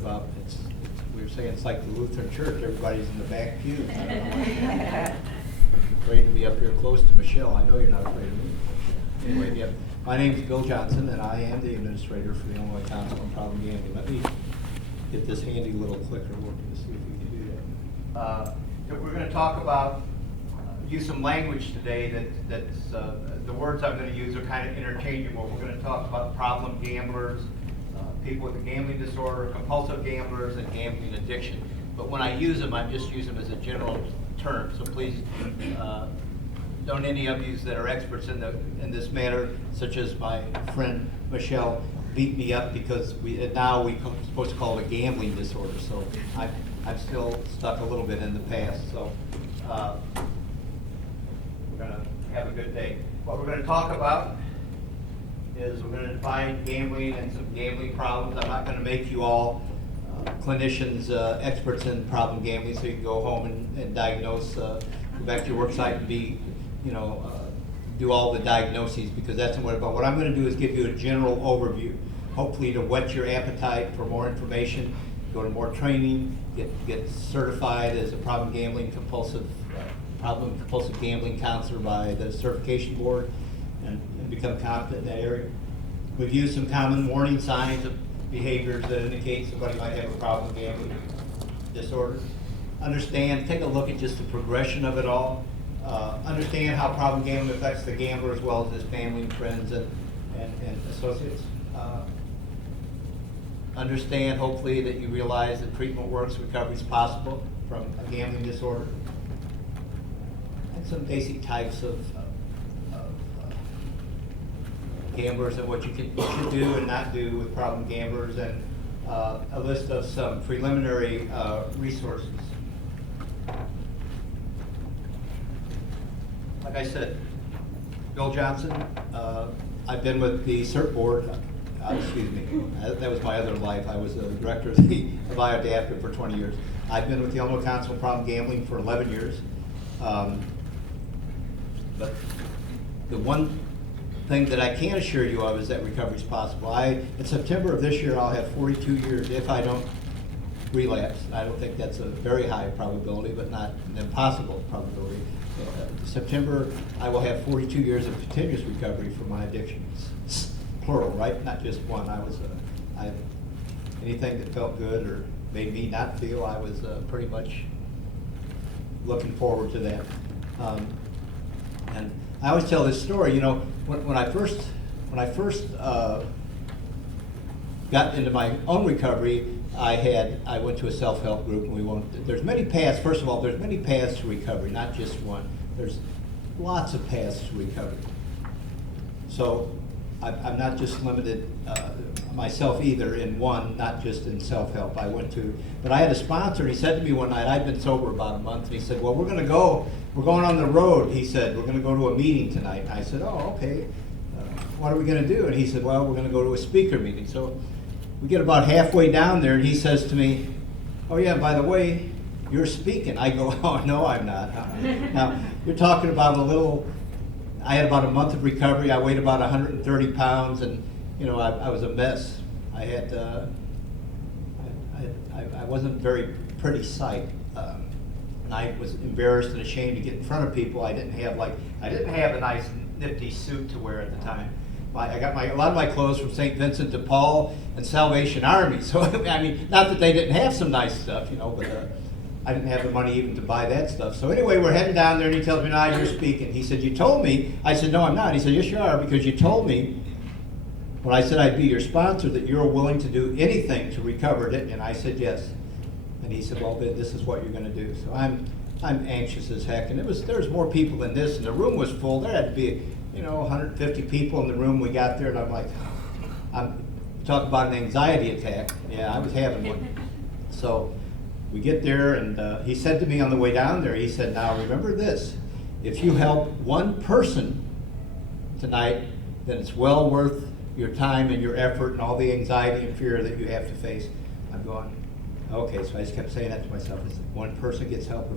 about. We were saying it's like the Lutheran Church, everybody's in the back pew. I don't know why. I'm afraid to be up here close to Michelle. I know you're not afraid of me. Anyway, yeah. My name's Bill Johnson, and I am the administrator for the Illinois Council on Problem Gambling. Let me get this handy little clicker working to see if we can do that. We're going to talk about, use some language today that's the words I'm going to use are kind of interchangeable. We're going to talk about problem gamblers, people with a gambling disorder, compulsive gamblers, and gambling addiction. But when I use them, I just use them as a general term. So please don't any of you that are experts in this matter, such as my friend Michelle, beat me up because now we're supposed to call it a gambling disorder. So I'm still stuck a little bit in the past. So we're going to have a good day. What we're going to talk about is we're going to define gambling and some gambling problems. I'm not going to make you all clinicians experts in problem gambling, so you can go home and diagnose, go back to your work site and be, do all the diagnoses, because that's what about. What I'm going to do is give you a general overview, hopefully to whet your appetite for more information, go to more training, get certified as a problem compulsive gambling counselor by the certification board, and become competent in that area. We've used some common warning signs of behaviors that indicate somebody might have a problem gambling disorder. Take a look at just the progression of it all. Understand how problem gambling affects the gambler as well as his family and friends and associates. Understand, hopefully, that you realize that treatment works, recovery is possible from a gambling disorder. And some basic types of gamblers and what you should do and not do with problem gamblers, and a list of some preliminary resources. Like I said, Bill Johnson, I've been with the CERT board, excuse me, that was my other life. I was the director of IAODAPCA for 20 years. I've been with the Illinois Council on Problem Gambling for 11 years. But the one thing that I can assure you of is that recovery is possible. In September of this year, I'll have 42 years if I don't relapse. I don't think that's a very high probability, but not an impossible probability. September, I will have 42 years of continuous recovery from my addictions. Plural, right? Not just one. Anything that felt good or made me not feel, I was pretty much looking forward to that. And I always tell this story. When I first got into my own recovery, I went to a self-help group, and there's many paths. First of all, there's many paths to recovery, not just one. There's lots of paths to recovery. So I'm not just limited myself either in one, not just in self-help. But I had a sponsor, and he said to me one night, I'd been sober about a month, and he said, well, we're going on the road. He said, we're going to go to a meeting tonight. And I said, oh, okay. What are we going to do? And he said, well, we're going to go to a speaker meeting. So we get about halfway down there, and he says to me, oh yeah, by the way, you're speaking. I go, oh no, I'm not. Now, you're talking about I had about a month of recovery. I weighed about 130 pounds, and I was a mess. I wasn't very pretty sight. And I was embarrassed and ashamed to get in front of people. I didn't have a nice nifty suit to wear at the time. I got a lot of my clothes from St. Vincent de Paul and Salvation Army. So I mean, not that they didn't have some nice stuff, but I didn't have the money even to buy that stuff. So anyway, we're heading down there, and he tells me, "No, you're speaking." He said, "You told me." I said, "No, I'm not." He said, "Yes, you are, because you told me when I said I'd be your sponsor that you're willing to do anything to recover it." And I said, "Yes." And he said, "Well, this is what you're going to do." So I'm anxious as heck, and there's more people than this, and the room was full. There had to be 150 people in the room. We got there, and I'm like, talk about an anxiety attack. Yeah, I was having one. So we get there, and he said to me on the way down there, he said, "Now remember this, if you help one person tonight, then it's well worth your time and your effort and all the anxiety and fear that you have to face." I'm going, okay, so I just kept saying that to myself. If one person gets help,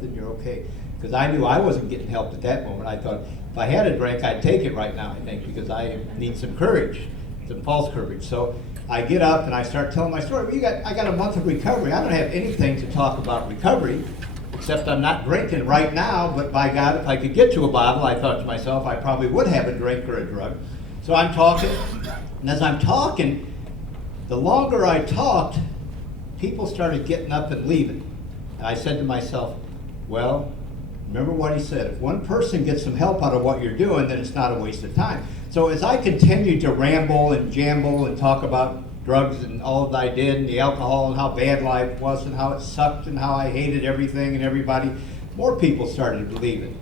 then you're okay. Because I knew I wasn't getting help at that moment. I thought, if I had a drink, I'd take it right now, I think, because I need some courage, some false courage. So I get up and I start telling my story. Well, I got a month of recovery. I don't have anything to talk about recovery, except I'm not drinking right now, but by God, if I could get to a bottle, I thought to myself, I probably would have a drink or a drug. So I'm talking, and as I'm talking, the longer I talked, people started getting up and leaving. And I said to myself, well, remember what he said, if one person gets some help out of what you're doing, then it's not a waste of time. So as I continued to ramble and jamble and talk about drugs and all that I did and the alcohol and how bad life was and how it sucked and how I hated everything and everybody, more people started believing.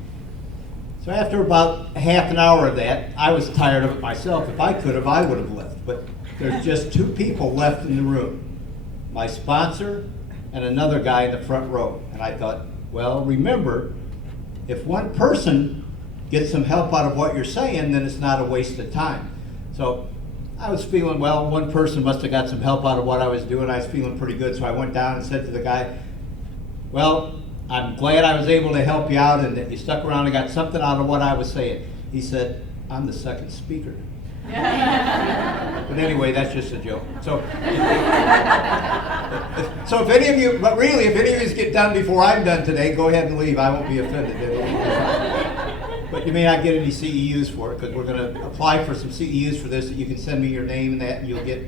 So after about half an hour of that, I was tired of it myself. If I could have, I would have left. But there's just two people left in the room, my sponsor and another guy in the front row. And I thought, well, remember, if one person gets some help out of what you're saying, then it's not a waste of time. So I was feeling, well, one person must have got some help out of what I was doing. I was feeling pretty good, so I went down and said to the guy, well, I'm glad I was able to help you out and that you stuck around and got something out of what I was saying. He said, I'm the second speaker. But anyway, that's just a joke. So if any of you, but really, if any of you get done before I'm done today, go ahead and leave. I won't be offended. But you may not get any CEUs for it, because we're going to apply for some CEUs for this. That you can send me your name and that, and you'll get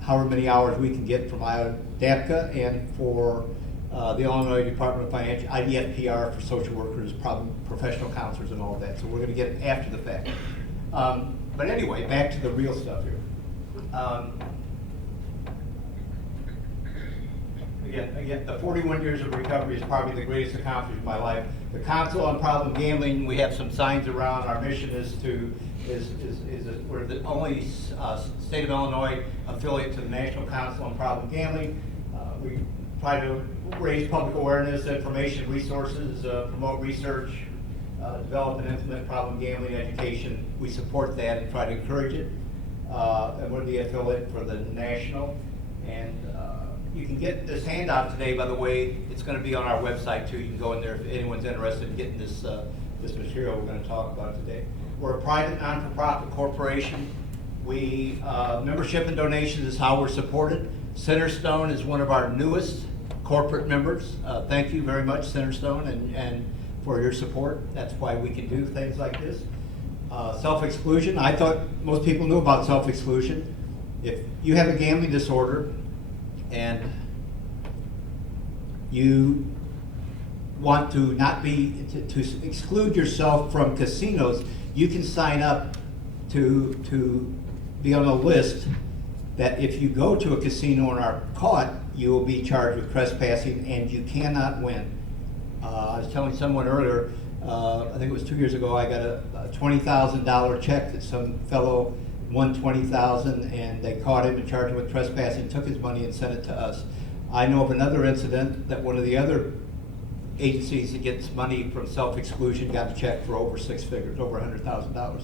however many hours we can get from IAODAPCA and for the Illinois Department of Financial, IDFPR for social workers, professional counselors, and all of that. So we're going to get it after the fact. But anyway, back to the real stuff here. Again, the 41 years of recovery is probably the greatest accomplishment of my life. The Council on Problem Gambling, we have some signs around. Our mission we're the only state of Illinois affiliate to the National Council on Problem Gambling. We try to raise public awareness, information, resources, promote research, develop and implement problem gambling education. We support that and try to encourage it. And we're the affiliate for the national. And you can get this handout today, by the way. It's going to be on our website too. You can go in there if anyone's interested in getting this material we're going to talk about today. We're a private, non-for-profit corporation. We membership and donations is how we're supported. Centerstone is one of our newest corporate members. Thank you very much, Centerstone, and for your support. That's why we can do things like this. Self-exclusion. I thought most people knew about self-exclusion. If you have a gambling disorder and you want to not be, to exclude yourself from casinos, you can sign up to be on a list that if you go to a casino and are caught, you will be charged with trespassing and you cannot win. I was telling someone earlier, I think it was 2 years ago, I got a $20,000 check that some fellow won $20,000 and they caught him and charged him with trespassing, took his money and sent it to us. I know of another incident that one of the other agencies that gets money from self-exclusion got a check for over six figures, over $100,000.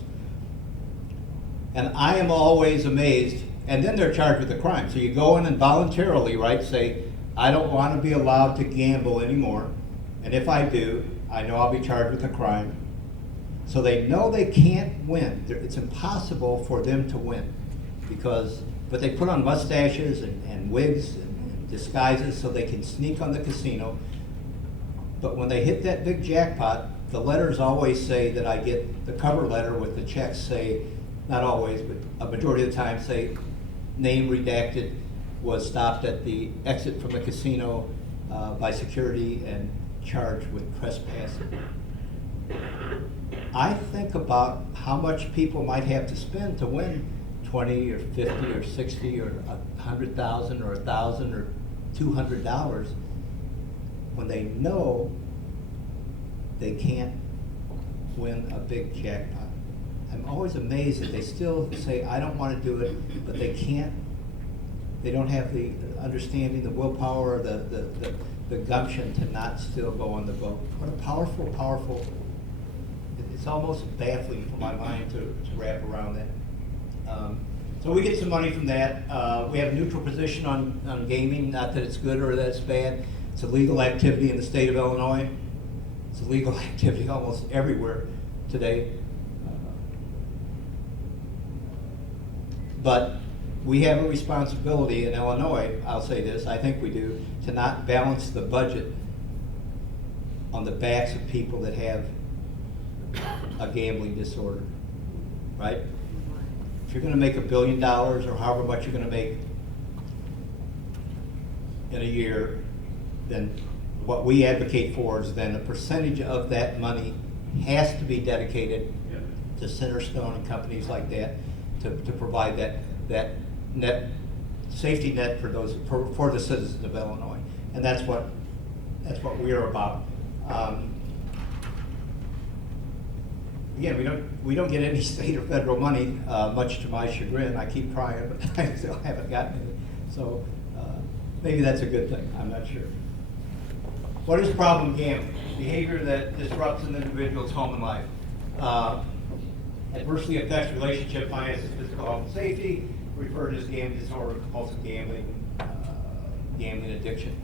And I am always amazed, and then they're charged with a crime. So you go in and voluntarily, right, say, I don't want to be allowed to gamble anymore, and if I do, I know I'll be charged with a crime. So they know they can't win. It's impossible for them to win but they put on mustaches and wigs and disguises so they can sneak on the casino. But when they hit that big jackpot, the letters always say that I get, the cover letter with the checks say, not always, but a majority of the time say, name redacted, was stopped at the exit from the casino by security and charged with trespassing. I think about how much people might have to spend to win 20 or 50 or 60 or 100,000 or 1,000 or $200 when they know they can't win a big jackpot. I'm always amazed that they still say, I don't want to do it, but they can't. They don't have the understanding, the willpower, the gumption to not still go on the boat. What a powerful, powerful, it's almost baffling for my mind to wrap around that. So we get some money from that. We have a neutral position on gaming, not that it's good or that it's bad. It's a legal activity in the state of Illinois. It's a legal activity almost everywhere today. But we have a responsibility in Illinois, I'll say this, I think we do, to not balance the budget on the backs of people that have a gambling disorder, right? If you're gonna make $1 billion or however much you're gonna make in a year, then what we advocate for is then a percentage of that money has to be dedicated to Centerstone and companies like that to provide that net safety net for those for the citizens of Illinois, and that's what we are about. Again, we don't get any state or federal money, much to my chagrin. I keep trying, but I still haven't gotten any. So maybe that's a good thing. I'm not sure. What is problem gambling? Behavior that disrupts an individual's home and life. Adversely affects relationship, finances, physical health, and safety. Referred to as gambling disorder, compulsive gambling, gambling addiction.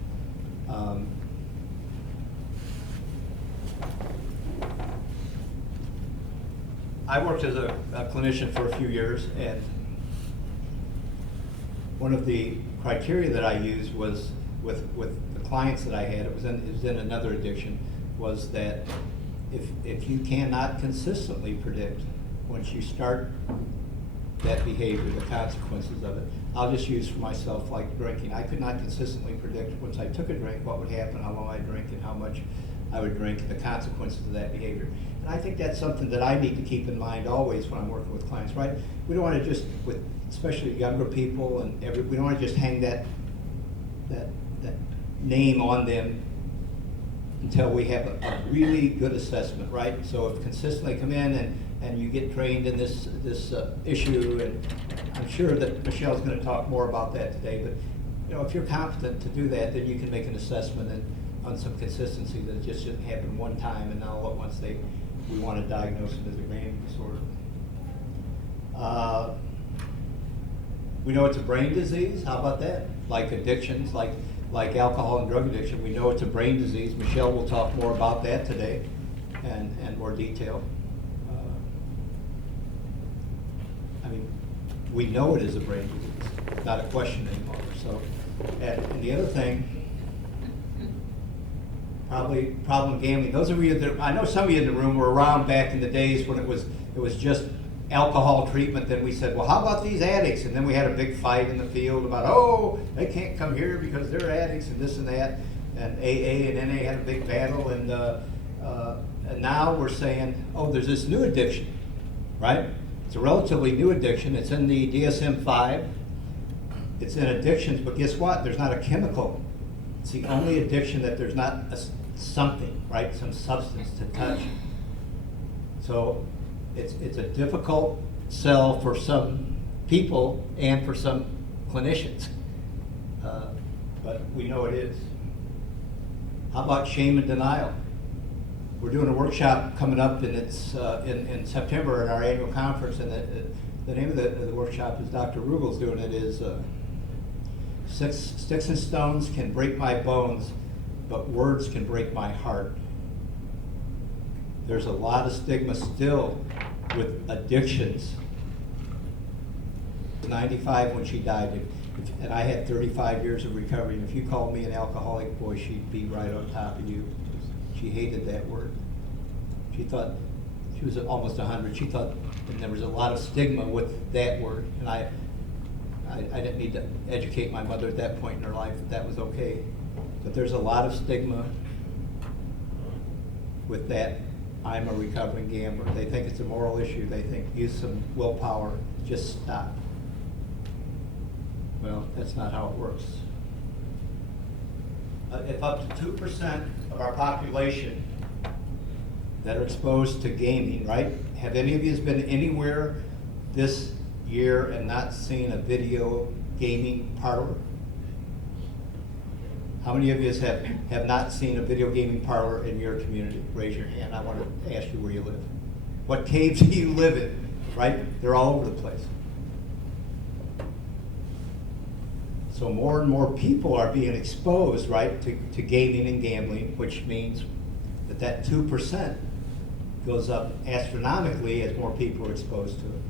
I worked as a clinician for a few years, and one of the criteria that I used was with the clients that I had, it was in another addiction, was that if you cannot consistently predict once you start that behavior, the consequences of it. I'll just use for myself like drinking. I could not consistently predict once I took a drink what would happen, how long I'd drink, and how much I would drink, the consequences of that behavior. And I think that's something that I need to keep in mind always when I'm working with clients, right? We don't want to just, with especially younger people, and we don't want to just hang that name on them until we have a really good assessment, right? So if consistently come in and you get trained in this issue, and I'm sure that Michelle's going to talk more about that today, but you know, if you're competent to do that, then you can make an assessment and on some consistency that it just shouldn't happen one time and now all at once we want to diagnose it as a gambling disorder. We know it's a brain disease. How about that? Like addictions, like alcohol and drug addiction, we know it's a brain disease. Michelle will talk more about that today and more detail. I mean, we know it is a brain disease, not a question anymore. So, and the other thing, probably problem gambling. Those of you that, I know some of you in the room were around back in the days when it was just alcohol treatment. Then we said, well, how about these addicts? And then we had a big fight in the field about, oh, they can't come here because they're addicts and this and that. And AA and NA had a big battle, and now we're saying, oh, there's this new addiction, right? It's a relatively new addiction. It's in the DSM-5. It's in addictions, but guess what? There's not a chemical. It's the only addiction that there's not something, right? Some substance to touch. So it's a difficult sell for some people and for some clinicians, but we know it is. How about shame and denial? We're doing a workshop coming up, and it's in September at our annual conference, and the name of the workshop is Dr. Rugel's doing it, is Sticks and stones can break my bones, but words can break my heart. There's a lot of stigma still with addictions. 95 when she died, and I had 35 years of recovery, and if you called me an alcoholic, boy, she'd be right on top of you. She hated that word. She thought, she was almost 100, she thought, and there was a lot of stigma with that word, and I didn't need to educate my mother at that point in her life that was okay. But there's a lot of stigma with that. I'm a recovering gambler. They think it's a moral issue. They think use some willpower, just stop. Well, that's not how it works. If up to 2% of our population that are exposed to gaming, right? Have any of you been anywhere this year and not seen a video gaming parlor? How many of you have not seen a video gaming parlor in your community? Raise your hand. I want to ask you where you live. What caves do you live in? Right? They're all over the place. So more and more people are being exposed, right, to gaming and gambling, which means that 2% goes up astronomically as more people are exposed to it.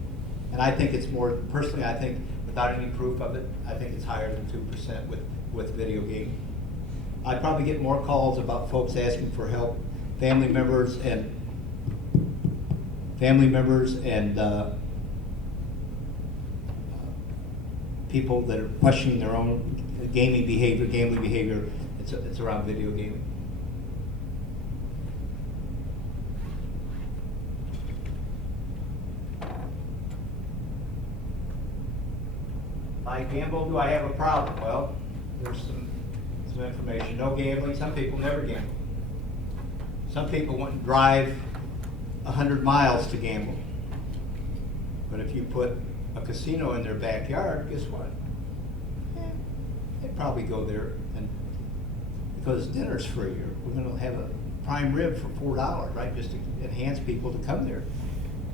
And I think it's more, personally, I think without any proof of it, I think it's higher than 2% with video gaming. I probably get more calls about folks asking for help, family members and people that are questioning their own gambling behavior. It's around video gaming. If I gamble, do I have a problem? Well, there's some information. No gambling. Some people never gamble. Some people wouldn't drive 100 miles to gamble. But if you put a casino in their backyard, guess what? They'd probably go there, and because dinner's free, or we're going to have a prime rib for $4, right? Just to enhance people to come there.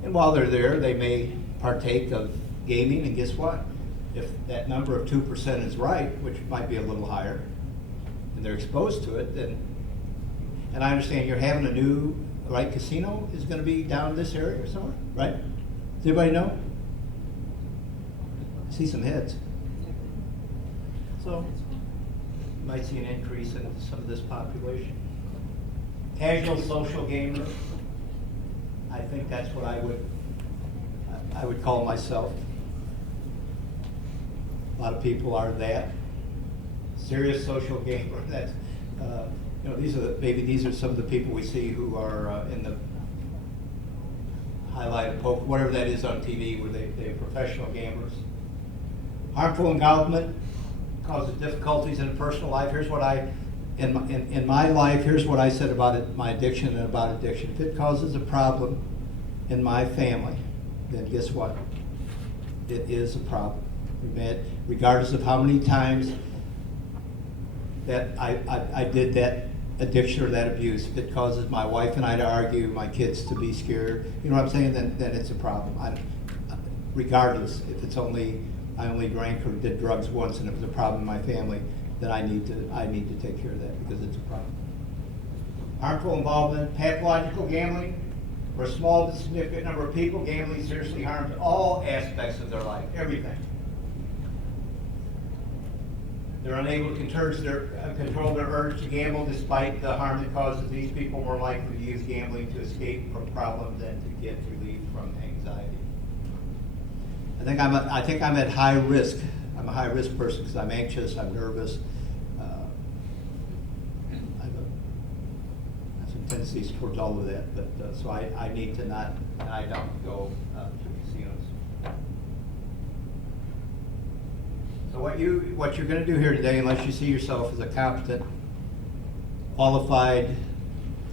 And while they're there, they may partake of gaming, and guess what? If that number of 2% is right, which might be a little higher, and they're exposed to it, then, and I understand you're having a new, right, casino is going to be down this area or somewhere, right? Does anybody know? I see some heads. So, you might see an increase in some of this population. Casual social gamer, I think that's what I would call myself. A lot of people are that. Serious social gamer, that's, you know, these are some of the people we see who are in the highlighted poker, whatever that is on TV, where they're professional gamblers. Harmful involvement causes difficulties in personal life. Here's what in my life, here's what I said about it, my addiction and about addiction. If it causes a problem in my family, then guess what? It is a problem. Regardless of how many times that I did that addiction or that abuse, if it causes my wife and I to argue, my kids to be scared, you know what I'm saying, then it's a problem. Regardless, if it's I only drank or did drugs once and it was a problem in my family, then I need to take care of that because it's a problem. Harmful involvement, pathological gambling. For a small but significant number of people, gambling seriously harms all aspects of their life, everything. They're unable to control their urge to gamble despite the harm it causes. These people are more likely to use gambling to escape from problems than to get relief from anxiety. I think I'm at high risk. I'm a high risk person because I'm anxious, I'm nervous. I have some tendencies towards all of that, but so I need to not, and I don't go to casinos. So what you're going to do here today, unless you see yourself as a competent, qualified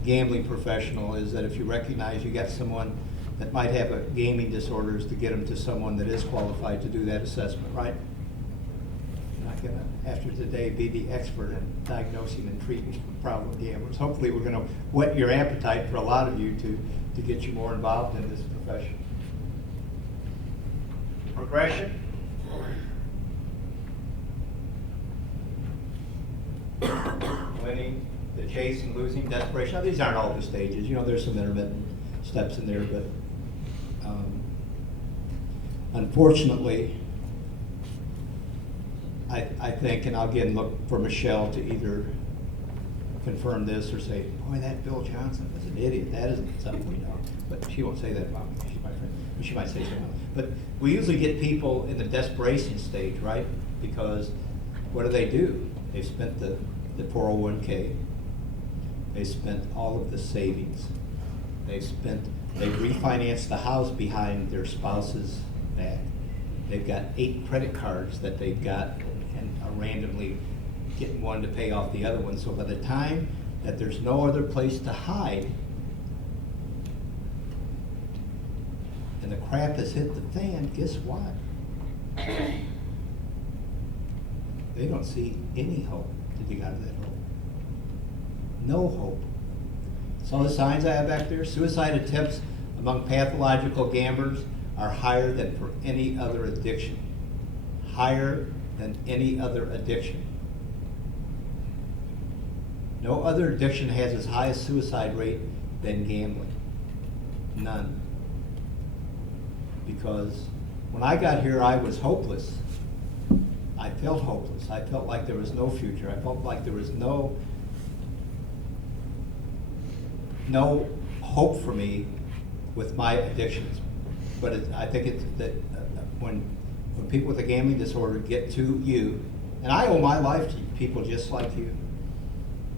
gambling professional, is that if you recognize you got someone that might have a gaming disorder, is to get them to someone that is qualified to do that assessment, right? You're not going to, after today, be the expert in diagnosing and treating problem gamblers. Hopefully we're going to whet your appetite for a lot of you to get you more involved in this profession. Progression. Winning, the chase and losing, desperation. Now, these aren't all the stages. You know, there's some intermittent steps in there, but unfortunately, I think, and I'll again look for Michelle to either confirm this or say, boy, that Bill Johnson was an idiot. That isn't something we know. But she won't say that about me. She's my friend. But she might say something else. But we usually get people in the desperation stage, right? Because what do? They've spent the 401k. They spent all of the savings. They refinanced the house behind their spouse's back. They've got 8 credit cards that they've got and are randomly getting one to pay off the other one. So by the time that there's no other place to hide and the crap has hit the fan, guess what? They don't see any hope to dig out of that hole. No hope. So the signs I have back there, suicide attempts among pathological gamblers are higher than for any other addiction. Higher than any other addiction. No other addiction has as high a suicide rate than gambling. None. Because When I got here, I was hopeless. I felt hopeless. I felt like there was no future. I felt like there was no hope for me with my addictions. But I think it's that when people with a gambling disorder get to you, and I owe my life to people just like you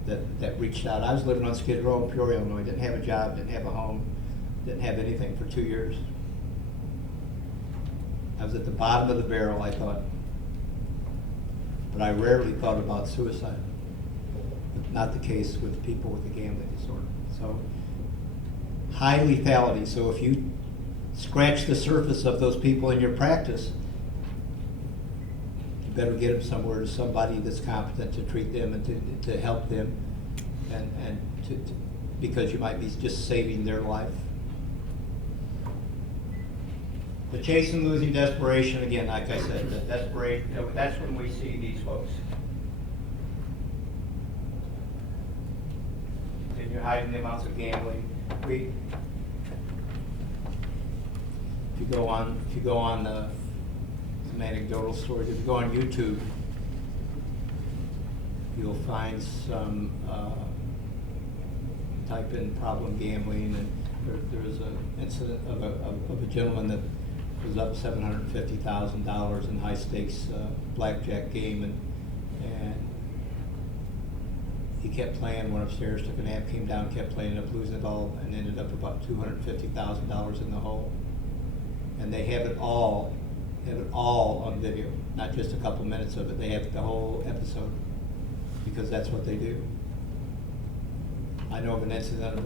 that reached out. I was living on Skid Row in Peoria, Illinois. Didn't have a job, didn't have a home, didn't have anything for 2 years. I was at the bottom of the barrel, I thought. But I rarely thought about suicide. But not the case with people with a gambling disorder. So, high lethality. So if you scratch the surface of those people in your practice, you better get them somewhere to somebody that's competent to treat them and to help them, and because you might be just saving their life. The chasing, losing, desperation, again, like I said, the desperation, that's when we see these folks. And you're hiding the amounts of gambling. If you go on some anecdotal stories, if you go on YouTube, you'll find some, type in problem gambling, and there was an incident of a gentleman that was up $750,000 in high stakes blackjack game, and he kept playing, went upstairs, took a nap, came down, kept playing, ended up losing it all, and ended up about $250,000 in the hole. And they have it all on video, not just a couple minutes of it. They have the whole episode, because that's what they do. I know of an incident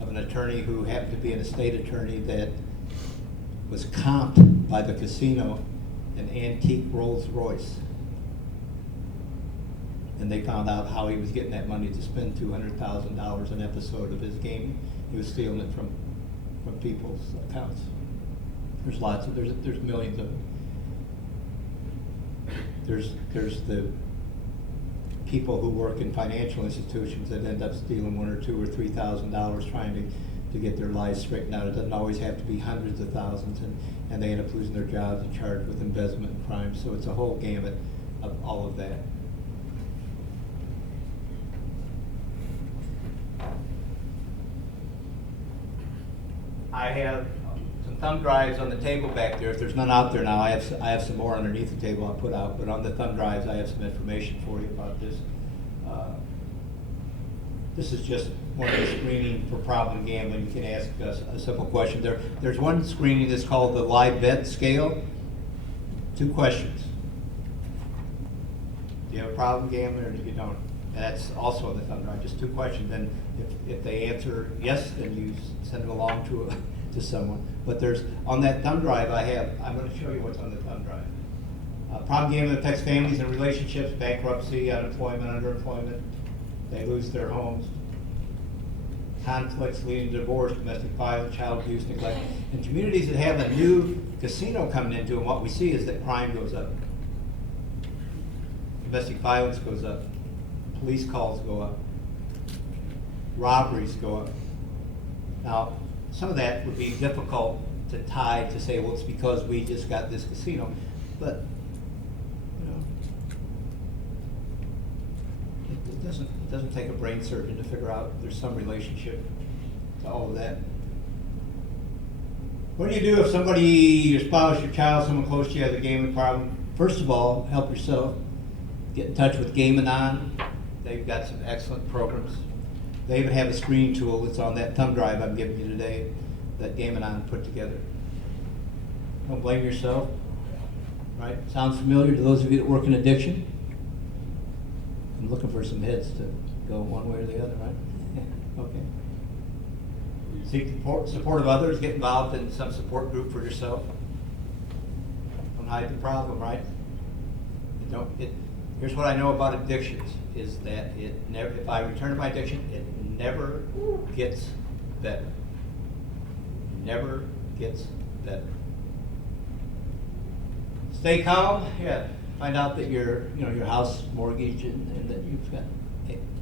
of an attorney who happened to be an estate attorney that was comped by the casino an antique Rolls Royce. And they found out how he was getting that money to spend $200,000 an episode of his gaming. He was stealing it from people's accounts. There's lots of, there's millions of them. There's the people who work in financial institutions that end up stealing $1,000 or $2,000 or $3,000 trying to get their lives straightened out. It doesn't always have to be hundreds of thousands, and they end up losing their jobs and charged with embezzlement and crime. So it's a whole gamut of all of that. I have some thumb drives on the table back there. If there's none out there now, I have some more underneath the table I'll put out. But on the thumb drives, I have some information for you about this. This is just one of the screening for problem gambling. You can ask us a simple question. There's one screening that's called the live bet scale. 2 questions. Do you have a problem gambling, or do you don't? And that's also on the thumb drive. Just 2 questions. And if they answer yes, then you send them along to someone. But there's, on that thumb drive I'm going to show you what's on the thumb drive. Problem gambling affects families and relationships, bankruptcy, unemployment, underemployment. They lose their homes. Conflicts leading to divorce, domestic violence, child abuse, neglect. In communities that have a new casino coming into them, what we see is that crime goes up. Domestic violence goes up. Police calls go up. Robberies go up. Now, some of that would be difficult to tie to say, well, it's because we just got this casino. But, you know, it doesn't take a brain surgeon to figure out there's some relationship to all of that. What do you do if somebody, your spouse, your child, someone close to you has a gambling problem? First of all, help yourself. Get in touch with Gaming On. They've got some excellent programs. They even have a screening tool that's on that thumb drive I'm giving you today that Gaming On put together. Don't blame yourself, right? Sounds familiar to those of you that work in addiction? I'm looking for some heads to go one way or the other, right? Okay. Seek support of others. Get involved in some support group for yourself. Don't hide the problem, right? Here's what I know about addictions, is that if I return to my addiction, it never gets better. Never gets better. Stay calm. Yeah. Find out that your house mortgage and that you've got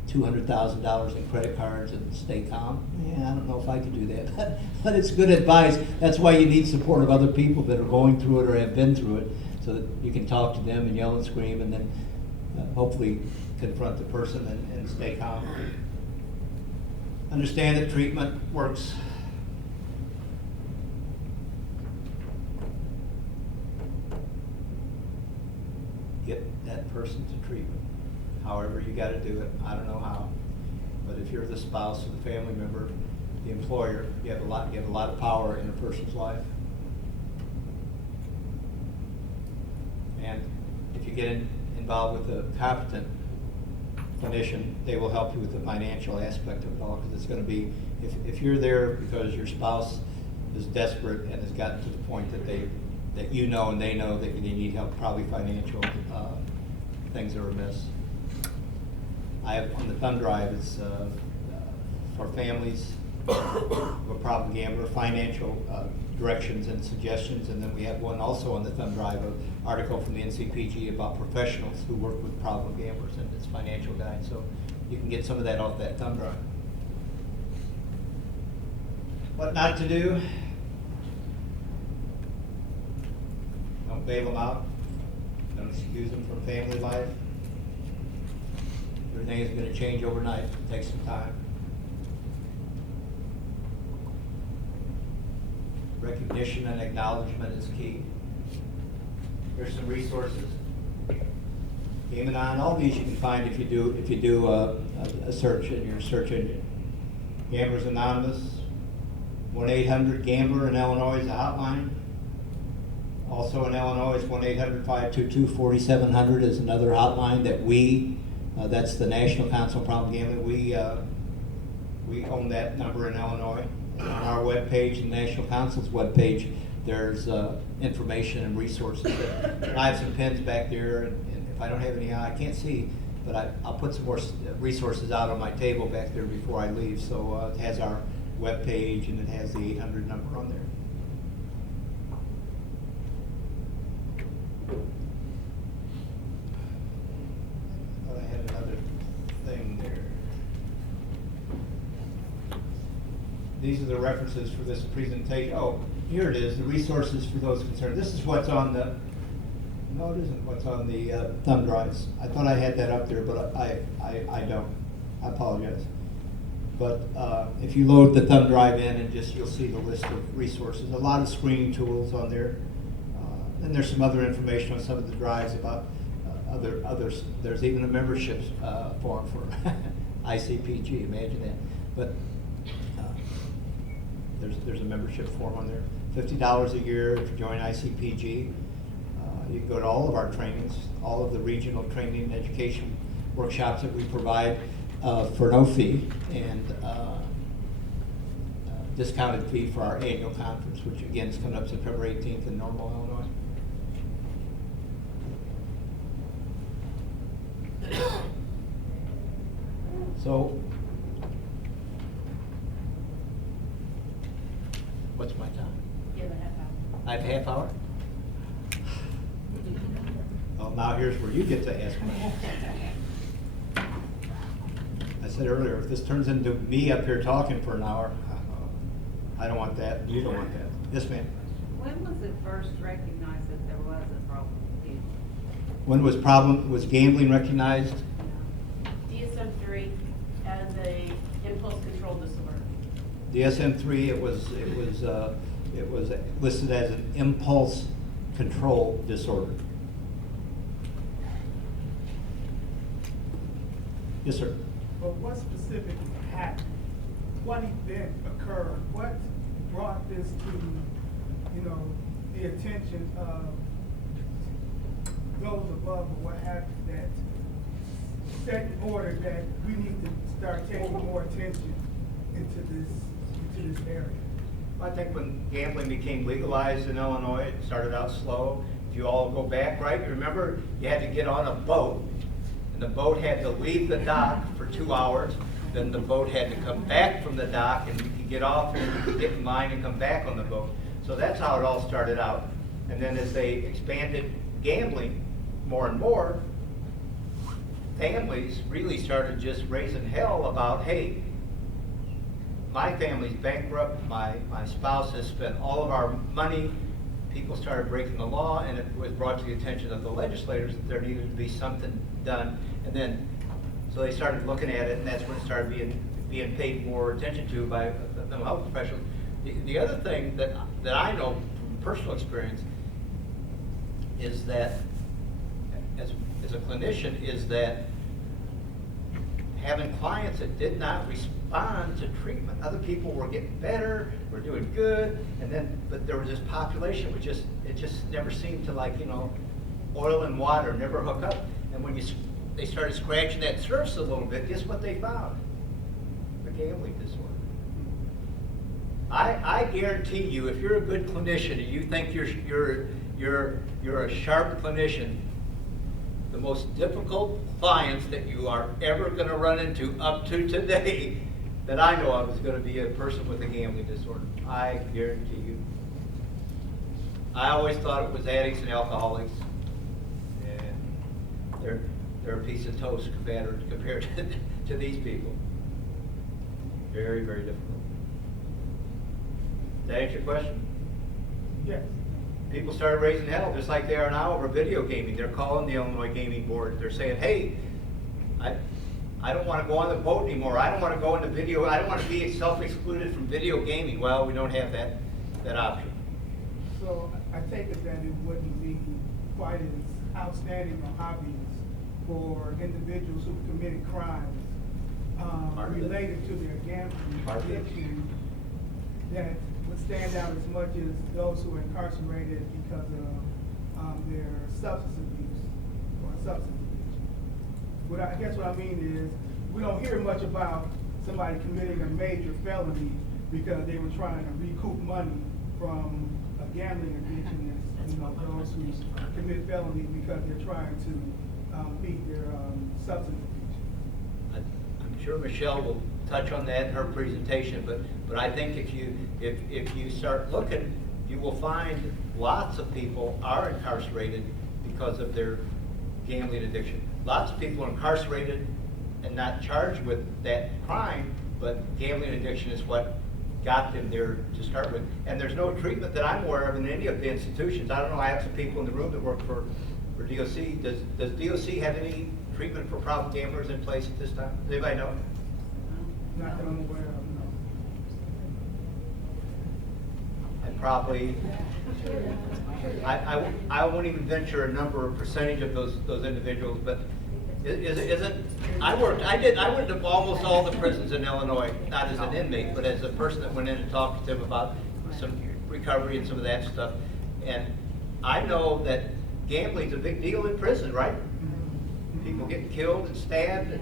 $200,000 in credit cards and stay calm. Yeah, I don't know if I could do that, but it's good advice. That's why you need support of other people that are going through it or have been through it, so that you can talk to them and yell and scream, and then hopefully confront the person and stay calm. Understand that treatment works. Get that person to treatment. However you gotta do it, I don't know how. But if you're the spouse or the family member, the employer, you have a lot of power in a person's life. And if you get involved with a competent clinician, they will help you with the financial aspect of it all, because it's gonna be, if you're there because your spouse is desperate and has gotten to the point that you know and they know that you need help, probably financial things are amiss. I have on the thumb drive, it's for families of a problem gambler, financial directions and suggestions, and then we have one also on the thumb drive, an article from the NCPG about professionals who work with problem gamblers, and it's financial guide, so you can get some of that off that thumb drive. What not to do? Don't bail them out. Don't excuse them from family life. Everything is going to change overnight. It takes some time. Recognition and acknowledgement is key. Here's some resources. Gamanon, all these you can find if you do a search in your search engine. Gamblers Anonymous, 1-800-GAMBLER in Illinois is a hotline. Also in Illinois, it's 1-800-522-4700 is another hotline that that's the National Council on Problem Gambling. We own that number in Illinois. And on our webpage, the National Council's webpage, there's information and resources. And I have some pens back there, and if I don't have any, I can't see, but I'll put some more resources out on my table back there before I leave. So it has our webpage, and it has the 800 number on there. These are the references for this presentation. Oh, here it is, the resources for those concerned. This is what's on the, no, it isn't what's on the thumb drives. I thought I had that up there, but I don't. I apologize. But if you load the thumb drive in and you'll see the list of resources. A lot of screening tools on there. And there's some other information on some of the drives about others. There's even a membership form for ICPG, imagine that. But there's a membership form on there. $50 a year if you join ICPG. You can go to all of our trainings, all of the regional training and education workshops that we provide for no fee, and discounted fee for our annual conference, which again is coming up September 18th in Normal, Illinois. So, what's my time? You have a half hour. I have a half hour? Well, now here's where you get to ask me. I said earlier, if this turns into me up here talking for an hour, I don't want that. You don't want that. Yes, ma'am. When was it first recognized that there was a problem with gambling? When was gambling recognized? DSM-3 as a impulse control disorder. DSM-3, it was listed as an impulse control disorder. Yes, sir. But what specifically happened? What event occurred? What brought this to, the attention of those above, or what happened that set in order that we need to start taking more attention into this area? I think when gambling became legalized in Illinois, it started out slow. If you all go back, right, you remember you had to get on a boat, and the boat had to leave the dock for 2 hours. Then the boat had to come back from the dock, and you could get off and you could get in line and come back on the boat. So that's how it all started out. And then as they expanded gambling more and more, families really started just raising hell about, hey, my family's bankrupt, my spouse has spent all of our money. People started breaking the law, and it was brought to the attention of the legislators that there needed to be something done. And then, so they started looking at it, and that's when it started being paid more attention to by the mental health professionals. The other thing that I know from personal experience is that, as a clinician, is that having clients that did not respond to treatment. Other people were getting better, were doing good, but there was this population which it just never seemed to, like, oil and water never hook up. And when they started scratching that surface a little bit, guess what they found? The gambling disorder. I guarantee you, if you're a good clinician and you think you're a sharp clinician, the most difficult clients that you are ever going to run into up to today that I know of is going to be a person with a gambling disorder. I guarantee you. I always thought it was addicts and alcoholics. And they're a piece of toast compared to these people. Very, very difficult. Did that answer your question? Yes. People started raising hell, just like they are now over video gaming. They're calling the Illinois Gaming Board. They're saying, hey, I don't want to go on the boat anymore. I don't want to go into video. I don't want to be self-excluded from video gaming. Well, we don't have that option. So I take it that it wouldn't be quite as outstanding or obvious for individuals who committed crimes related to their gambling addiction that would stand out as much as those who are incarcerated because of their substance abuse or substance addiction. I guess what I mean is, we don't hear much about somebody committing a major felony because they were trying to recoup money from a gambling addiction, as those who commit felonies because they're trying to beat their substance addiction. I'm sure Michelle will touch on that in her presentation, but I think if you start looking, you will find lots of people are incarcerated because of their gambling addiction. Lots of people are incarcerated and not charged with that crime, but gambling addiction is what got them there to start with. And there's no treatment that I'm aware of in any of the institutions. I don't know, I have some people in the room that work for DOC. Does DOC have any treatment for problem gamblers in place at this time? Does anybody know? Not that I'm aware of, no. And probably, I won't even venture a number or percentage of those individuals, but isn't, I went to almost all the prisons in Illinois, not as an inmate, but as a person that went in and talked to them about some recovery and some of that stuff. And I know that gambling's a big deal in prison, right? People getting killed and stabbed,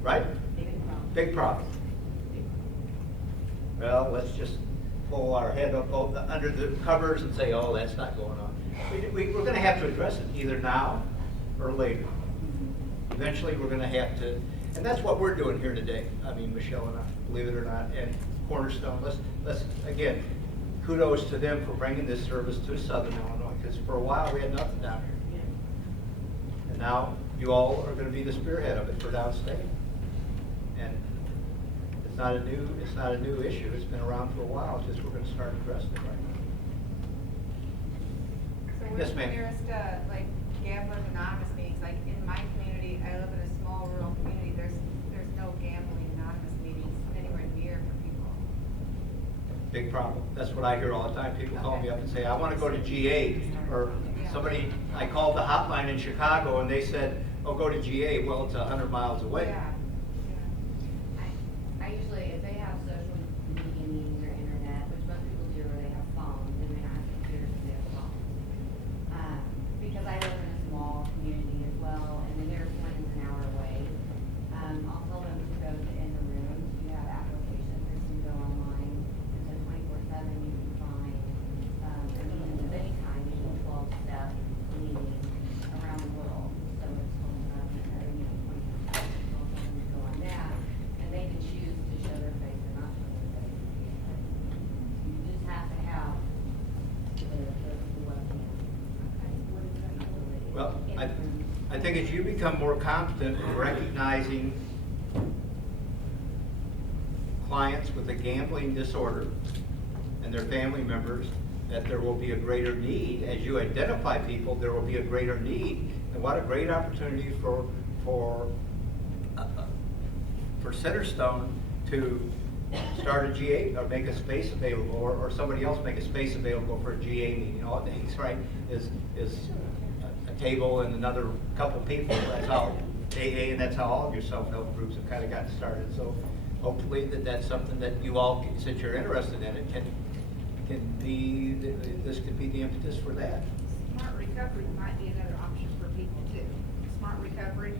right? Big problem. Well, let's just pull our head up under the covers and say, oh, that's not going on. We're going to have to address it either now or later. Eventually, we're going to have to, and that's what we're doing here today. I mean, Michelle and I, believe it or not, and Cornerstone. Let's again, kudos to them for bringing this service to Southern Illinois, because for a while we had nothing down here, and now you all are going to be the spearhead of it for downstate. And it's not a new issue. It's been around for a while. It's just we're going to start addressing it right now. So Yes, where's the ma'am. nearest, like, Gamblers Anonymous meetings? Like, in my community, I live in a small rural community, there's no Gambling Anonymous meetings anywhere near for people. Big problem. That's what I hear all the time. People call me up and say, I want to go to GA, or somebody, I called the hotline in Chicago and they said, oh, go to GA. Well, it's 100 miles away. Yeah. I usually, if they have social media meetings or internet, which most people do, or they have phones, they may not have computers, but they have phones. Because I live in a small community as well, and the nearest one is an hour away. I'll tell them to go to In the Room. You have applications that you can go online, and so 24/7 you can find meetings of any kind, usually 12-step meetings around the world. So it's 24/7, 24/7 to go on that. And they can choose to show their face or not show think as you become more competent in recognizing clients with a gambling disorder and their family members, that there will be a greater need. As you identify people, there will be a greater need. And what a great opportunity for Centerstone to start a GA or make a space available, or somebody else make a space available for a GA meeting. All it takes, right, is a table and another couple people. That's how AA and that's how all of your self-help groups have kind of gotten started. So hopefully that's something that you all, since you're interested in it, can be, this could be the impetus for that. Smart recovery might be another option for people too. Smart recovery.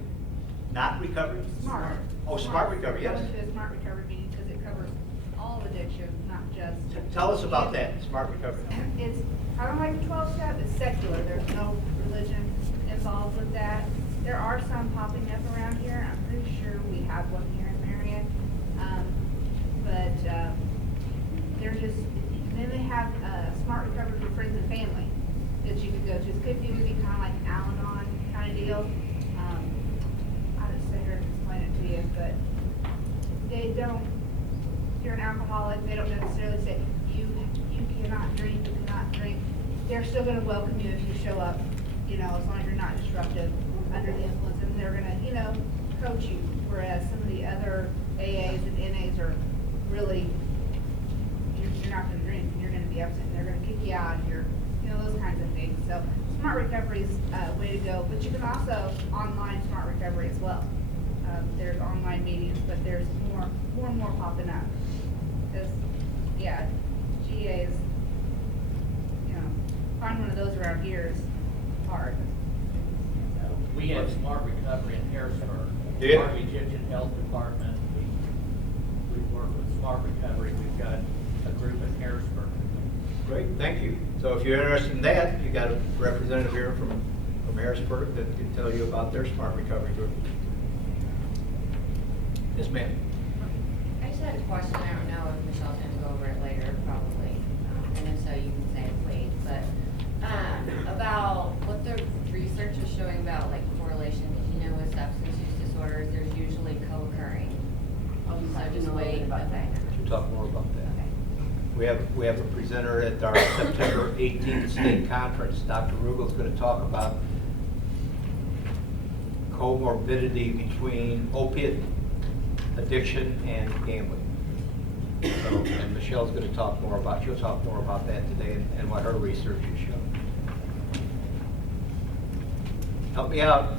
Not recovery? Smart. Oh, smart recovery, yes. Go to a smart recovery meeting because it covers all addiction, not just. Tell us about that, smart recovery. It's kind of like a 12-step, it's secular, there's no religion involved with that. There are some popping up around here, I'm pretty sure we have one here in Marion. They're just, then they have smart recovery for friends and family that you could go to. It's could be kind of like an Al-Anon kind of deal. I'll just sit here and explain it to you, but they don't, if you're an alcoholic, they don't necessarily say, you cannot drink, you cannot drink. They're still gonna welcome you if you show up, as long as you're not disruptive under the influence, and they're gonna, coach you. Whereas some of the other AAs and NAs are really, you're not gonna drink, and you're gonna be absent, and they're gonna kick you out, and those kinds of things. So smart recovery is a way to go, but you can also online smart recovery as well. There's online meetings, but there's more and more popping up. Because, yeah, GAs, find one of those around here is hard. So. We have smart recovery in Harrisburg. Yeah. Our Egyptian Health Department, we work with smart recovery. We've got a group in Harrisburg. Great, thank you. So if you're interested in that, you got a representative here from Harrisburg that can tell you about their smart recovery group. Yes, ma'am. I just had a question, I don't know if Michelle's gonna go over it later, probably, and if so, you can say it please, but, about what the research is showing about, like, correlation, because with substance use disorders, there's usually co-occurring. So just wait, okay. We'll talk more about that. Okay. We have a presenter at our September 18th state conference. Dr. Rugel's going to talk about comorbidity between opiate addiction and gambling. So, and Michelle's going to talk more about, she'll talk more about that today and what her research has shown. Help me out,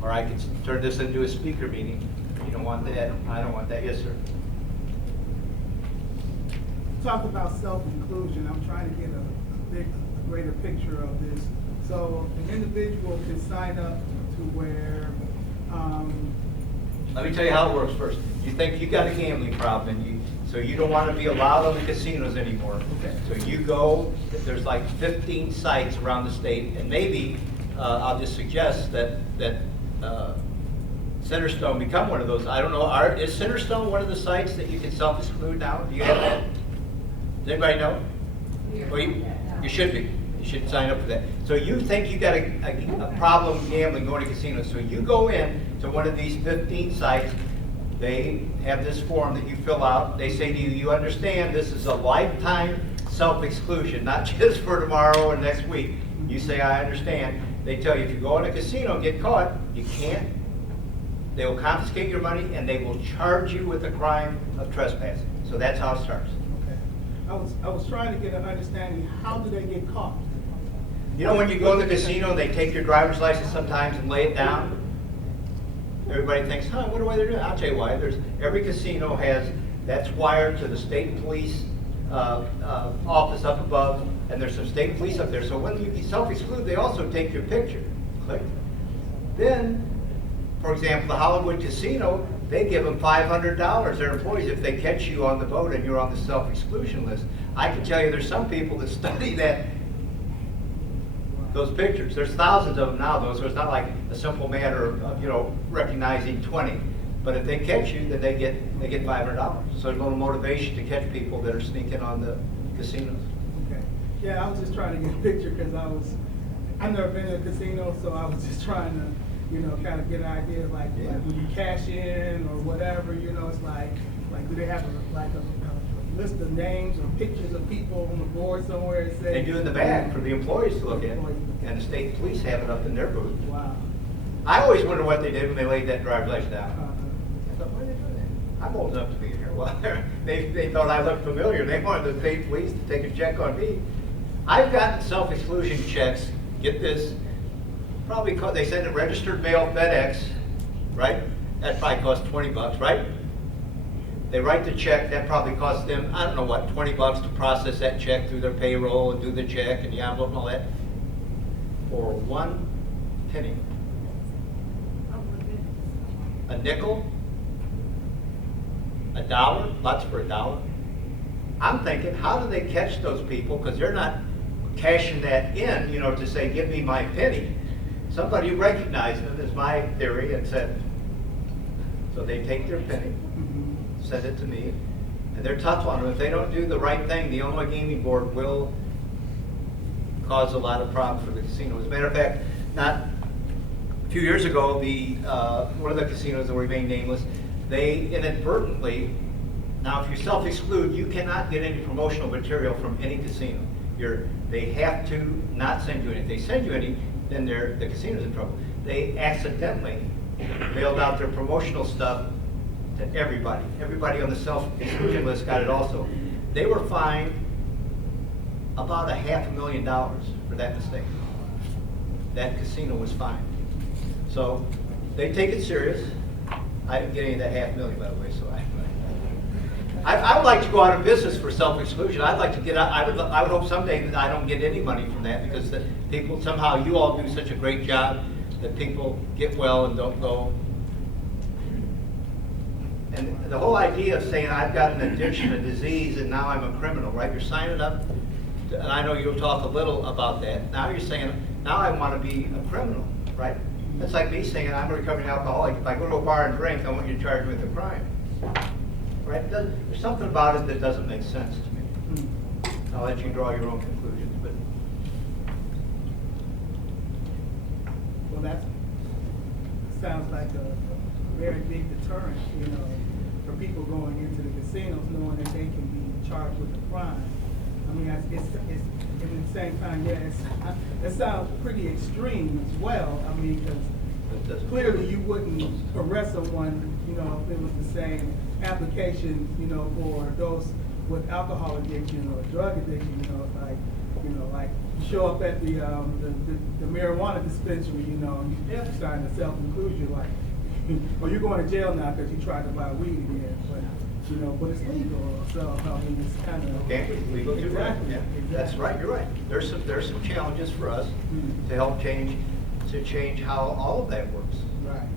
or I can turn this into a speaker meeting. You don't want that? I don't want that. Yes, sir. Talk about self-inclusion. I'm trying to get a greater picture of this. So an individual can sign up to where, Let me tell you how it works first. You think you got a gambling problem, and so you don't want to be allowed on the casinos anymore. Okay. So you go, there's like 15 sites around the state, and maybe I'll just suggest that Centerstone become one of those. I don't know, is Centerstone one of the sites that you can self-exclude now? Do you have that? Does anybody know? Well, you should be. You should sign up for that. So you think you got a problem gambling, going to casinos. So you go in to one of these 15 sites. They have this form that you fill out. They say to you, you understand this is a lifetime self-exclusion, not just for tomorrow and next week. You say, I understand. They tell you if you go in a casino and get caught, you can't. They will confiscate your money and they will charge you with the crime of trespassing. So that's how it starts. okay. I was trying to get an understanding, how do they get caught? You know when you go to the casino, they take your driver's license sometimes and lay it down? Everybody thinks, what do they do? I'll tell you why. Every casino has, that's wired to the state police office up above, and there's some state police up there. So when you self-exclude, they also take your picture. Click. Then, for example, the Hollywood Casino, they give them $500, their employees, if they catch you on the boat and you're on the self-exclusion list. I can tell you there's some people that study those pictures. There's thousands of them now, though, so it's not like a simple matter of recognizing 20. But if they catch you, then they get $500. So there's a little motivation to catch people that are sneaking on the casinos. Okay. Yeah, I was just trying to get a picture because I've never been in a casino, so I was just trying to you know, kind of get an idea, like when you cash in or whatever, you know, it's like do they have a list of names or pictures of people on the board somewhere? That say, They do in the back for the employees to look at, and the state police have it up in their booth. Wow. I always wonder what they did when they laid that driver's license down. Uh-huh. I thought, why are they doing that? I'm old enough to be here. Well, they thought I looked familiar. They wanted the state police to take a check on me. I've gotten self-exclusion checks, get this, probably they send it registered mail FedEx, right? That probably costs $20, right? They write the check, that probably costs them, I don't know what, $20 to process that check through their payroll and do the check and the envelope and all that. For 1 penny. A nickel, $1, lots for $1. I'm thinking, how do they catch those people? Because they're not cashing that in, you know, to say, give me my penny. Somebody recognized them, is my theory, and said, so they take their penny, send it to me, and they're tough on them. If they don't do the right thing, the Illinois Gaming Board will cause a lot of problems for the casino. As a matter of fact, not a few years ago, one of the casinos that remain nameless, they inadvertently, now if you self-exclude, you cannot get any promotional material from any casino. They have to not send you any. If they send you any, then the casino's in trouble. They accidentally mailed out their promotional stuff to everybody. Everybody on the self-exclusion list got it also. They were fined about $500,000 for that mistake. That casino was fined. So they take it serious. I didn't get any of that $500,000, by the way, so I would like to go out of business for self-exclusion. I'd like to get out. I would hope someday that I don't get any money from that, because the people, somehow you all do such a great job that people get well and don't go. And the whole idea of saying I've got an addiction, a disease, and now I'm a criminal, right? You're signing up, and I know you'll talk a little about that. Now you're saying, now I want to be a criminal, right? That's like me saying I'm a recovering alcoholic. If I go to a bar and drink, I want you to charge me with a crime. Right? There's something about it that doesn't make sense to me. I'll let you draw your own conclusions, but Well, that sounds like a very big deterrent, you know, for people going into the casinos, knowing that they can be charged with a crime. I mean, it's at the same time, it sounds pretty extreme as well. I mean, because clearly you wouldn't arrest someone, you know, if it was the same application, you know, for those with alcohol addiction or drug addiction, you know, like you show up at the marijuana dispensary, you know, and you have to sign the self-inclusion, like, or you're going to jail now because you tried to buy weed again, but you know, but it's legal, so I mean, it's kind of legal too, right? Yeah, that's right. You're right. There's some challenges for us to help change how all of that works. Right.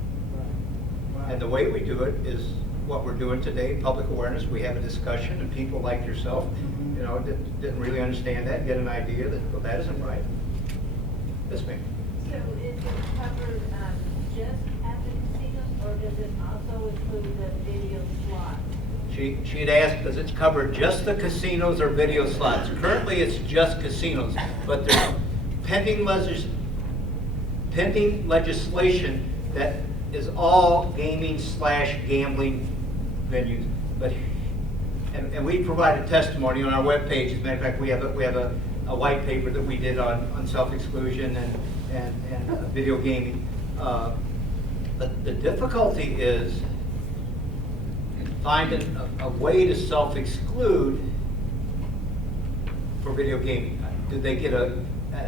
And the way we do it is what we're doing today, public awareness. We have a discussion, and people like yourself, you know, didn't really understand that, get an idea that, well, that isn't right. Yes, ma'am. So is it covered just at the casino, or does it also include the video slots? She had asked, does it cover just the casinos or video slots? Currently, it's just casinos, but there's pending legislation that is all gaming/gambling venues. But and we provided testimony on our webpage. As a matter of fact, we have a white paper that we did on self-exclusion and video gaming. But the difficulty is finding a way to self-exclude for video gaming. Do they get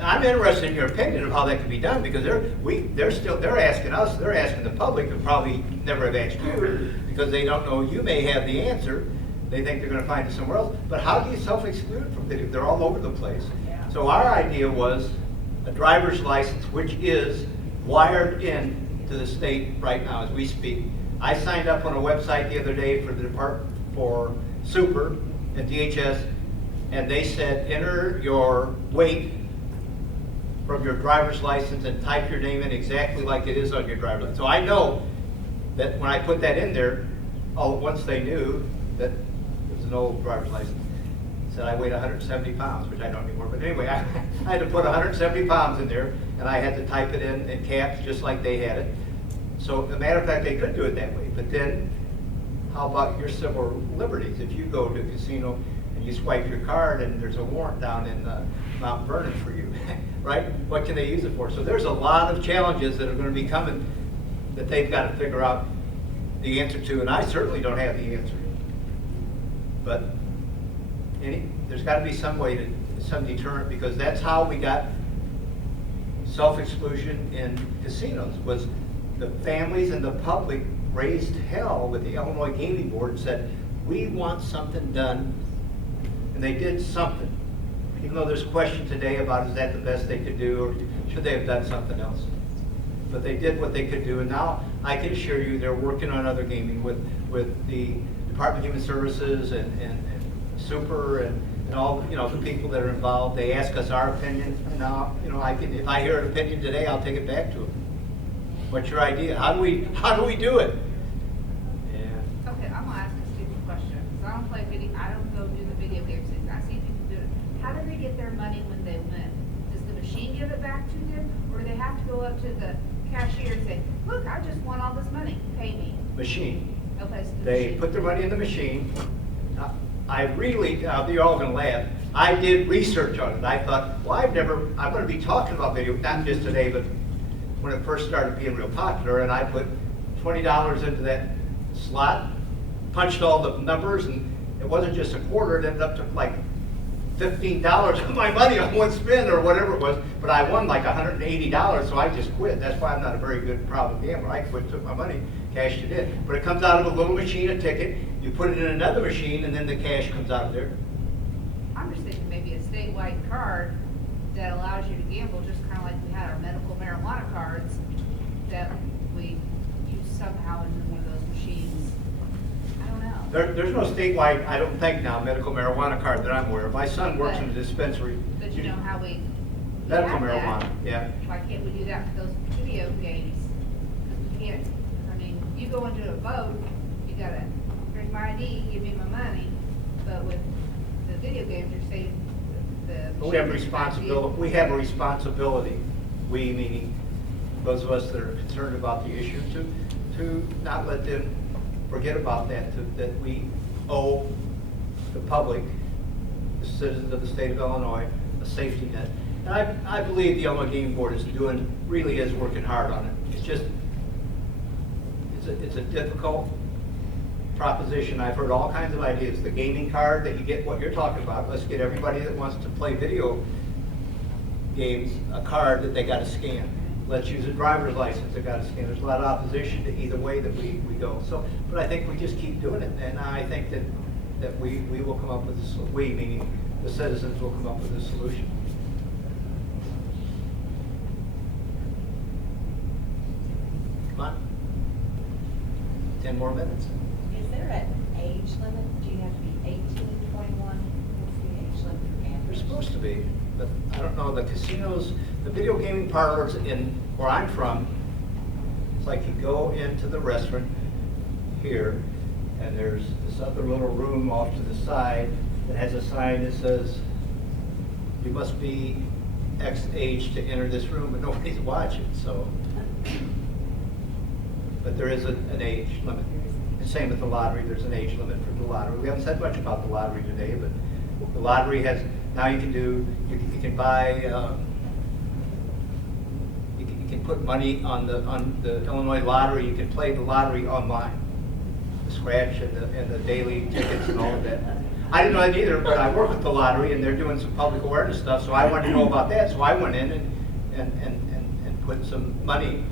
I'm interested in your opinion of how that can be done, because they're asking us, they're asking the public, and probably never have asked you, because they don't know you may have the answer. They think they're going to find it somewhere else. But how do you self-exclude from video? They're all over the place. Yeah. So our idea was a driver's license, which is wired in to the state right now as we speak. I signed up on a website the other day for the Department for Super at DHS, and they said enter your weight from your driver's license and type your name in exactly like it is on your driver's license. So I know that when I put that in there, all at once they knew that it was an old driver's license. said I weighed 170 pounds, which I don't anymore, but anyway, I had to put 170 pounds in there, and I had to type it in caps just like they had it. So, as a matter of fact, they could do it that way, but then, how about your civil liberties? If you go to a casino and you swipe your card and there's a warrant down in Mount Vernon for you, right? What can they use it for? So there's a lot of challenges that are going to be coming that they've got to figure out the answer to, and I certainly don't have the answer. But there's got to be some way to, some deterrent, because that's how we got self-exclusion in casinos, was the families and the public raised hell with the Illinois Gaming Board and said, we want something done, and they did something. Even though there's question today about is that the best they could do, or should they have done something else? But they did what they could do, and now I can assure you they're working on other gaming with the Department of Human Services and Super and all, the people that are involved. They ask us our opinion, and now, if I hear an opinion today, I'll take it back to them. What's your idea? How do we do it? Yeah. Okay, I'm gonna ask a stupid question, because I don't play video, I don't go do the video game thing, I see people do it. How do they get their money when they win? Does the machine give it back to them, or do they have to go up to the cashier and say, look, I just won all this money, pay me? Machine. Okay, so the They machine. put their money in the machine. You're all gonna laugh. I did research on it. I thought, well, I'm gonna be talking about video, not just today, but when it first started being real popular, and I put $20 into that slot, punched all the numbers, and it wasn't just a quarter, it ended up to like $15 of my money on one spin or whatever it was, but I won like $180, so I just quit. That's why I'm not a very good problem gambler. I quit, took my money, cashed it in. But it comes out of a little machine, a ticket, you put it in another machine, and then the cash comes out of there. I'm just thinking maybe a statewide card that allows you to gamble, just kind of like we had our medical marijuana cards, that we use somehow in one of those machines. I don't know. There's no statewide, I don't think now, medical marijuana card that I'm aware of. My son works in a dispensary. But you know how we Medical have that. marijuana, yeah. Why can't we do that for those video games? 'Cause we can't, you go into a boat, you gotta, here's my ID, give me my money, but with the video games, you're saying the. But we have machine is responsibility. We have a responsibility. We, meaning those of us that are concerned about the issue, to not let them forget about that. That we owe the public, the citizens of the state of Illinois, a safety net. And I believe the Illinois Gaming Board really is working hard on it. It's just, it's a difficult proposition. I've heard all kinds of ideas. The gaming card that you get, what you're talking about, let's get everybody that wants to play video games a card that they got to scan. Let's use a driver's license they got to scan. There's a lot of opposition to either way that we go. So, but I think we just keep doing it, and I think that we will come up with this. We, meaning the citizens, will come up with a solution. Come on. 10 more minutes. Is there an age limit? Do you have to be 18, 21? What's the age limit for gamblers? They're supposed to be, but I don't know, the casinos, the video gaming parlors in where I'm from, it's like you go into the restaurant here, and there's this other little room off to the side that has a sign that says, you must be X age to enter this room, but nobody's watching, so. But there is an age limit. And same with the lottery, there's an age limit for the lottery. We haven't said much about the lottery today, but the lottery has, now you can buy, you can put money on the Illinois lottery, you can play the lottery online. The scratch and the daily tickets and all of that. I didn't know that either, but I work with the lottery and they're doing some public awareness stuff, so I wanted to know about that, so I went in and put some money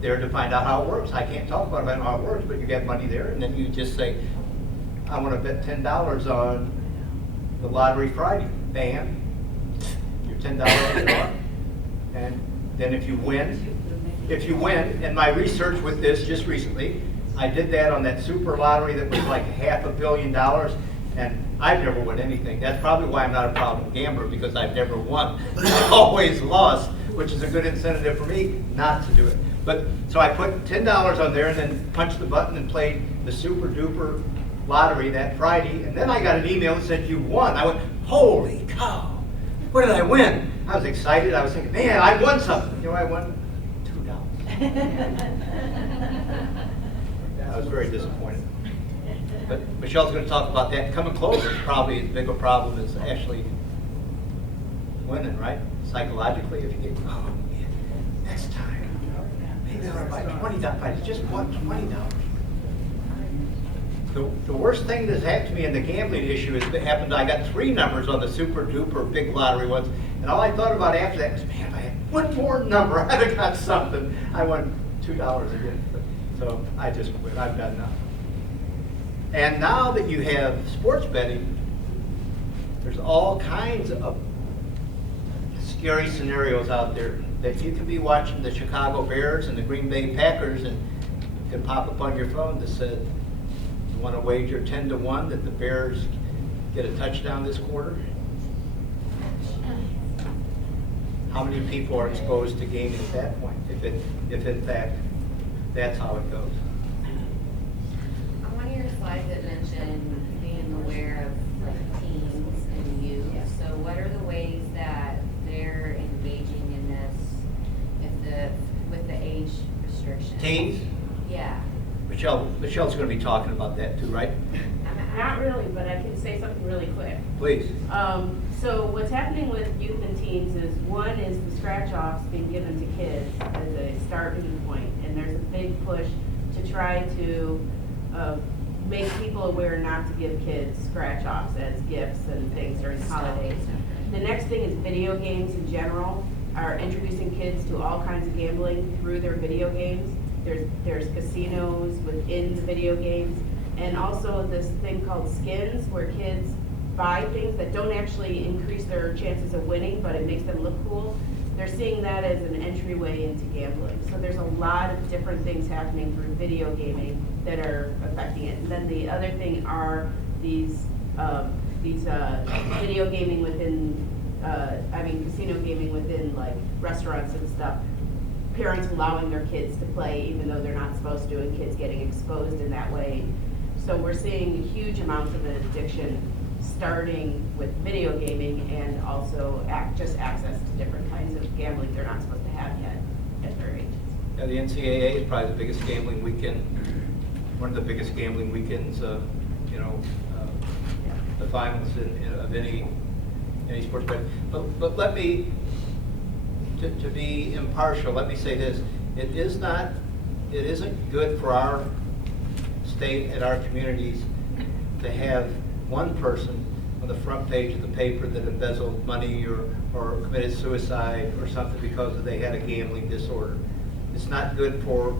there to find out how it works. I can't talk about it, I don't know how it works, but you get money there, and then you just say, I want to bet $10 on the lottery Friday. Bam, your $10 is on. And then if you win, and my research with this just recently, I did that on that super lottery that was like $500 million, and I've never won anything. That's probably why I'm not a problem gambler, because I've never won. I've always lost, which is a good incentive for me not to do it. But so I put $10 on there and then punched the button and played the super duper lottery that Friday, and then I got an email that said you won. I went, holy cow, what did I win? I was excited. I was thinking, man, I won something. You know, I won $2. I was very disappointed. But Michelle's going to talk about that. Coming close is probably as big a problem as actually winning, right? Psychologically, if you get, oh, man, next time, maybe I'll buy $20. I just won $20. The worst thing that's happened to me in the gambling issue is it happened. I got 3 numbers on the super duper big lottery ones, and all I thought about after that was, man, if I had one more number, I'd have got something. I won $2 again. So I just quit. I've done nothing. And now that you have sports betting, there's all kinds of scary scenarios out there that you could be watching the Chicago Bears and the Green Bay Packers, and it could pop up on your phone that said, you want to wager 10-1 that the Bears get a touchdown this quarter? How many people are exposed to gaming at that point, if in fact that's how it goes? On one of your slides it mentioned being aware of like teens and youth. So what are the ways that they're engaging in this with the age restriction? Teens? Yeah. Michelle's going to be talking about that too, right? Not really, but I can say something really quick. Please. So what's happening with youth and teens is, one is the scratch-offs being given to kids as a starting point, and there's a big push to try to make people aware not to give kids scratch-offs as gifts and things during the holidays. The next thing is video games in general are introducing kids to all kinds of gambling through their video games. There's casinos within the video games, and also this thing called skins, where kids buy things that don't actually increase their chances of winning, but it makes them look cool. They're seeing that as an entryway into gambling. So there's a lot of different things happening through video gaming that are affecting it. And then the other thing are these video gaming within, casino gaming within like restaurants and stuff. Parents allowing their kids to play even though they're not supposed to, and kids getting exposed in that way. So we're seeing huge amounts of an addiction starting with video gaming, and also just access to different kinds of gambling they're not supposed to have yet at their age. Yeah, the NCAA is probably the biggest gambling weekend, one of the biggest gambling weekends, the finals of any sports bet. But let me, to be impartial, let me say this. It isn't good for our state and our communities to have one person on the front page of the paper that embezzled money or committed suicide or something because they had a gambling disorder. It's not good for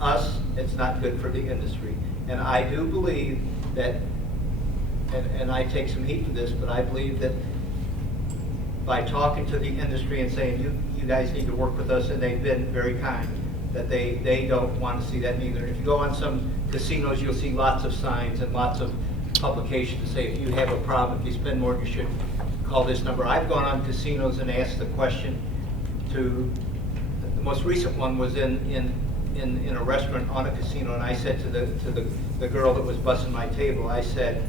us, it's not good for the industry. And I do believe that, and I take some heat for this, but I believe that by talking to the industry and saying, you guys need to work with us, and they've been very kind, that they don't want to see that neither. If you go on some casinos, you'll see lots of signs and lots of publications to say, if you have a problem, if you spend more, you should call this number. I've gone on casinos and asked the question to, the most recent one was in a restaurant on a casino, and I said to the girl that was bussing my table, I said,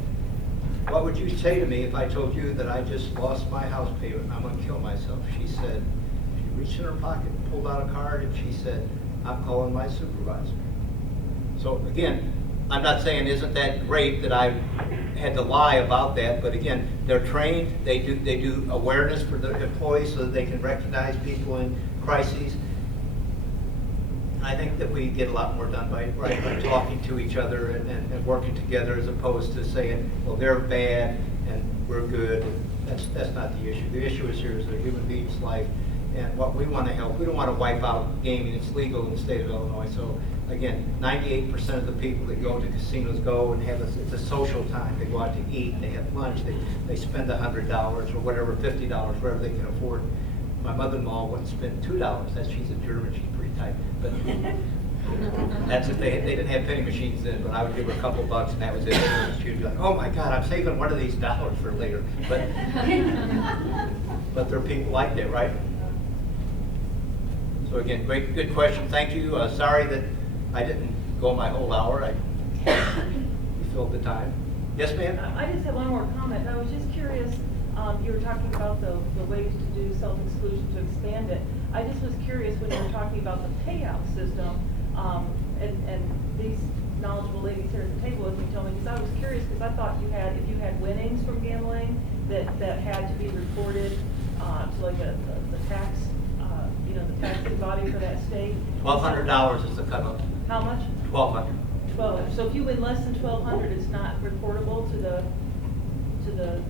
what would you say to me if I told you that I just lost my house payment and I'm going to kill myself? She said, she reached in her pocket and pulled out a card, and she said, I'm calling my supervisor. So again, I'm not saying isn't that great that I had to lie about that, but again, they're trained, they do awareness for the employees so that they can recognize people in crises. I think that we get a lot more done by talking to each other and working together, as opposed to saying, well, they're bad and we're good. That's not the issue. The issue is here is a human being's life, and what we want to help. We don't want to wipe out gaming. It's legal in the state of Illinois. So again, 98% of the people that go to casinos go and have it's a social time. They go out to eat, they have lunch, they spend $100 or whatever, $50, whatever they can afford. My mother-in-law wouldn't spend $2. She's a German, she's pretty tight. But that's if they didn't have penny machines then, but I would give her a couple bucks and that was it. She would be like, oh my God, I'm saving one of these dollars for later. But there are people like that, right? So again, good question. Thank you. Sorry that I didn't go my whole hour. We filled the time. Yes, ma'am? I just have one more comment. I was just curious, you were talking about the ways to do self-exclusion to expand it. I just was curious when you were talking about the payout system, and these knowledgeable ladies here at the table with me told me, because I was curious, because I thought you had, if you had winnings from gambling, that had to be reported to like the tax, the taxing body for that state. $1,200 is the cutoff. How much? 1,200. 12. So if you win less than 1,200, it's not reportable to the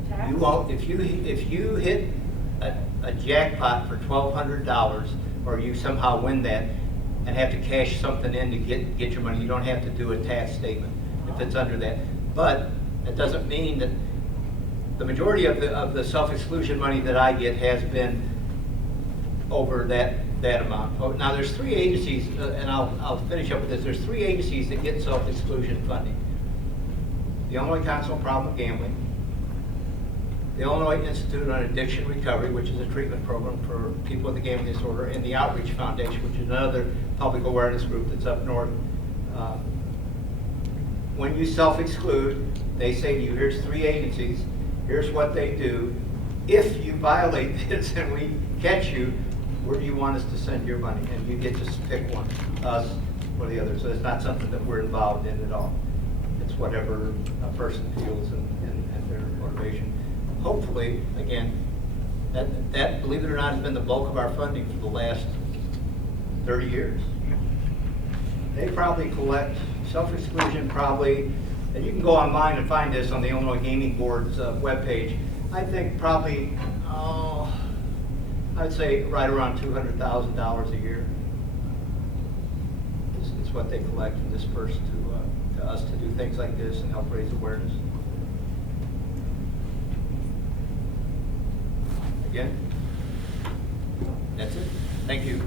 tax? You won't, if you hit a jackpot for $1,200, or you somehow win that and have to cash something in to get your money, you don't have to do a tax statement if it's under that. But it doesn't mean that the majority of the self-exclusion money that I get has been over that amount. Oh, now there's 3 agencies, and I'll finish up with this. There's 3 agencies that get self-exclusion funding: the Illinois Council on Problem Gambling, the Illinois Institute on Addiction Recovery, which is a treatment program for people with a gambling disorder, and the Outreach Foundation, which is another public awareness group that's up north. When you self-exclude, they say to you, here's 3 agencies, here's what they do. If you violate this and we catch you, where do you want us to send your money? And you get to pick one, us or the other. So it's not something that we're involved in at all. It's whatever a person feels and their motivation. Hopefully, again, that, believe it or not, has been the bulk of our funding for the last 30 years. They probably collect self-exclusion probably, and you can go online and find this on the Illinois Gaming Board's webpage. I think probably, I'd say right around $200,000 a year. It's what they collect and disperse to us to do things like this and help raise awareness. Again, that's it. Thank you.